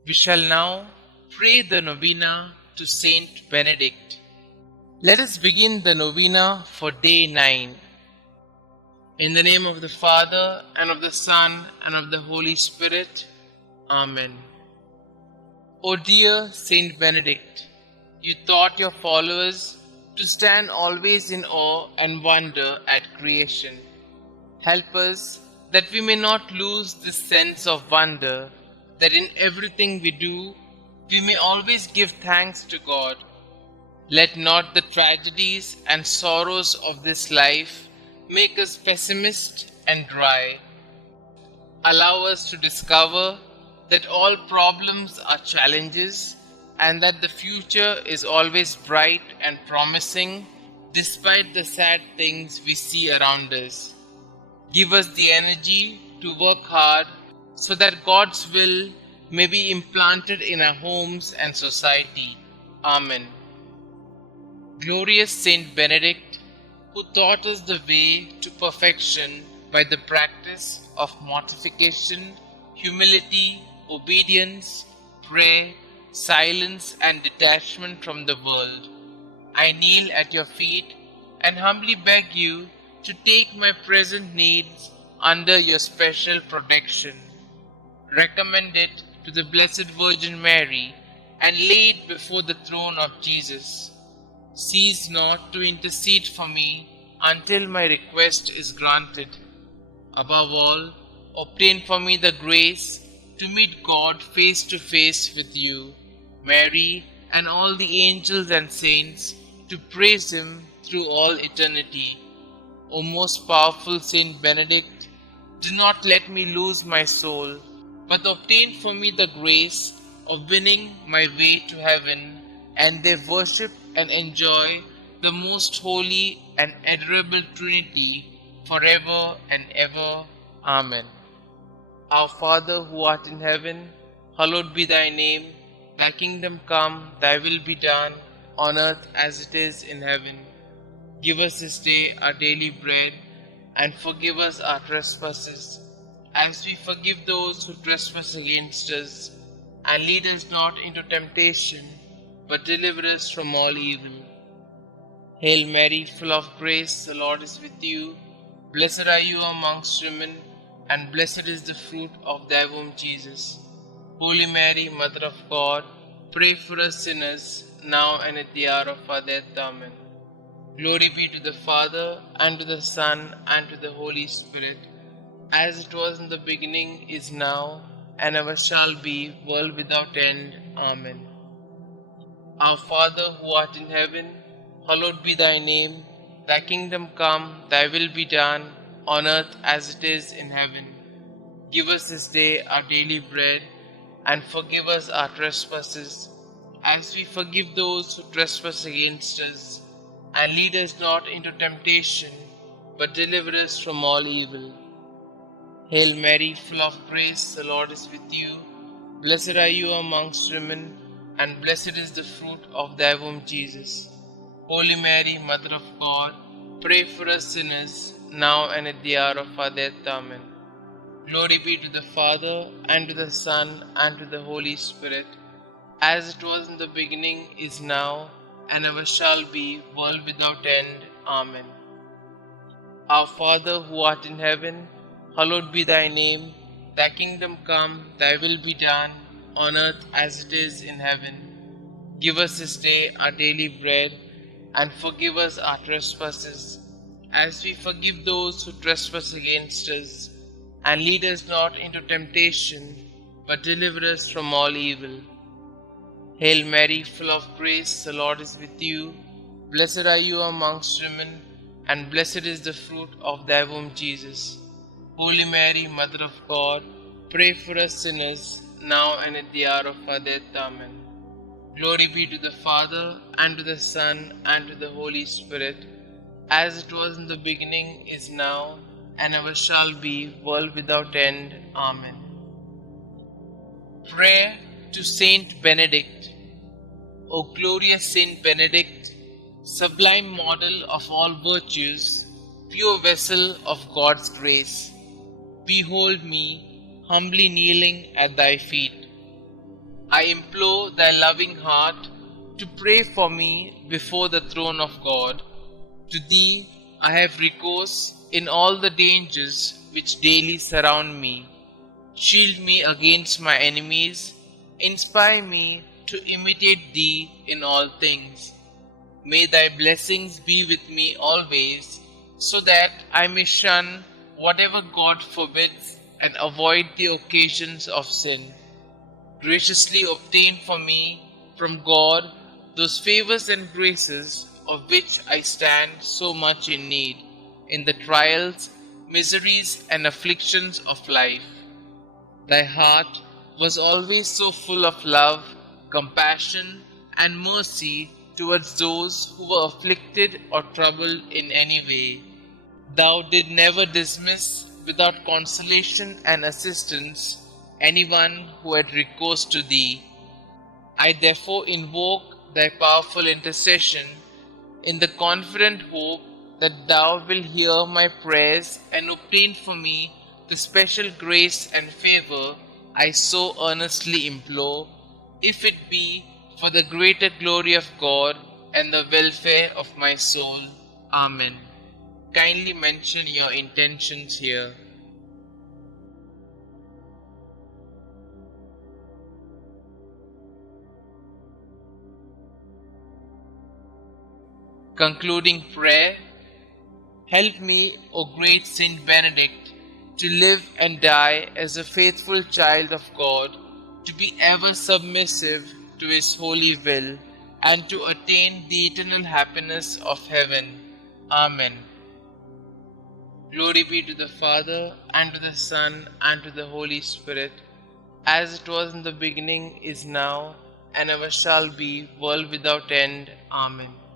We shall now pray the Novena to St Benedict. Let us begin the Novena for day 9. In the name of the Father, and of the Son, and of the Holy Spirit. Amen. O dear St Benedict, you taught your followers to stand always in awe and wonder at creation. Help us that we may not lose this sense of wonder, that in everything we do, we may always give thanks to God. Let not the tragedies and sorrows of this life make us pessimist and dry. Allow us to discover that all problems are challenges and that the future is always bright and promising despite the sad things we see around us. Give us the energy to work hard so that God's will may be implanted in our homes and society. Amen. Glorious Saint Benedict, who taught us the way to perfection by the practice of mortification, humility, obedience, prayer, silence, and detachment from the world, I kneel at your feet and humbly beg you to take my present needs under your special protection. Recommend it to the Blessed Virgin Mary and lay it before the throne of Jesus. Cease not to intercede for me until my request is granted. Above all, obtain for me the grace to meet God face to face with you, Mary, and all the angels and saints, to praise Him through all eternity. O most powerful Saint Benedict, do not let me lose my soul, but obtain for me the grace of winning my way to heaven, and there worship and enjoy the most holy and adorable Trinity forever and ever. Amen. Our Father who art in heaven, hallowed be thy name. Thy kingdom come, thy will be done, on earth as it is in heaven. Give us this day our daily bread, and forgive us our trespasses, as we forgive those who trespass against us. And lead us not into temptation, but deliver us from all evil. Hail Mary, full of grace, the Lord is with you. Blessed are you amongst women, and blessed is the fruit of thy womb, Jesus. Holy Mary, Mother of God, pray for us sinners, now and at the hour of our death. Amen. Glory be to the Father, and to the Son, and to the Holy Spirit, as it was in the beginning, is now, and ever shall be, world without end. Amen. Our Father who art in heaven, hallowed be thy name. Thy kingdom come, thy will be done, on earth as it is in heaven. Give us this day our daily bread, and forgive us our trespasses, as we forgive those who trespass against us. And lead us not into temptation, but deliver us from all evil. Hail Mary, full of grace, the Lord is with you. Blessed are you amongst women, and blessed is the fruit of thy womb, Jesus. Holy Mary, Mother of God, pray for us sinners, now and at the hour of our death. Amen. Glory be to the Father, and to the Son, and to the Holy Spirit, as it was in the beginning, is now, and ever shall be, world without end. Amen. Our Father who art in heaven, hallowed be thy name. Thy kingdom come, thy will be done, on earth as it is in heaven. Give us this day our daily bread, and forgive us our trespasses, as we forgive those who trespass against us. And lead us not into temptation, but deliver us from all evil. Hail Mary, full of grace, the Lord is with you. Blessed are you amongst women, and blessed is the fruit of thy womb, Jesus. Holy Mary, Mother of God, pray for us sinners, now and at the hour of our death. Amen. Glory be to the Father, and to the Son, and to the Holy Spirit, as it was in the beginning, is now, and ever shall be, world without end. Amen. Prayer to Saint Benedict. O glorious Saint Benedict, sublime model of all virtues, pure vessel of God's grace, behold me humbly kneeling at thy feet. I implore thy loving heart to pray for me before the throne of God. To thee I have recourse in all the dangers which daily surround me. Shield me against my enemies, inspire me to imitate thee in all things. May thy blessings be with me always, so that I may shun whatever God forbids and avoid the occasions of sin. Graciously obtain for me from God those favors and graces of which I stand so much in need in the trials, miseries, and afflictions of life. Thy heart was always so full of love, compassion, and mercy towards those who were afflicted or troubled in any way. Thou did never dismiss without consolation and assistance anyone who had recourse to thee. I therefore invoke thy powerful intercession in the confident hope that thou wilt hear my prayers and obtain for me the special grace and favor I so earnestly implore, if it be for the greater glory of God and the welfare of my soul. Amen. Kindly mention your intentions here. Concluding prayer. Help me, O great Saint Benedict, to live and die as a faithful child of God, to be ever submissive to His holy will, and to attain the eternal happiness of heaven. Amen. Glory be to the Father, and to the Son, and to the Holy Spirit, as it was in the beginning, is now, and ever shall be, world without end. Amen.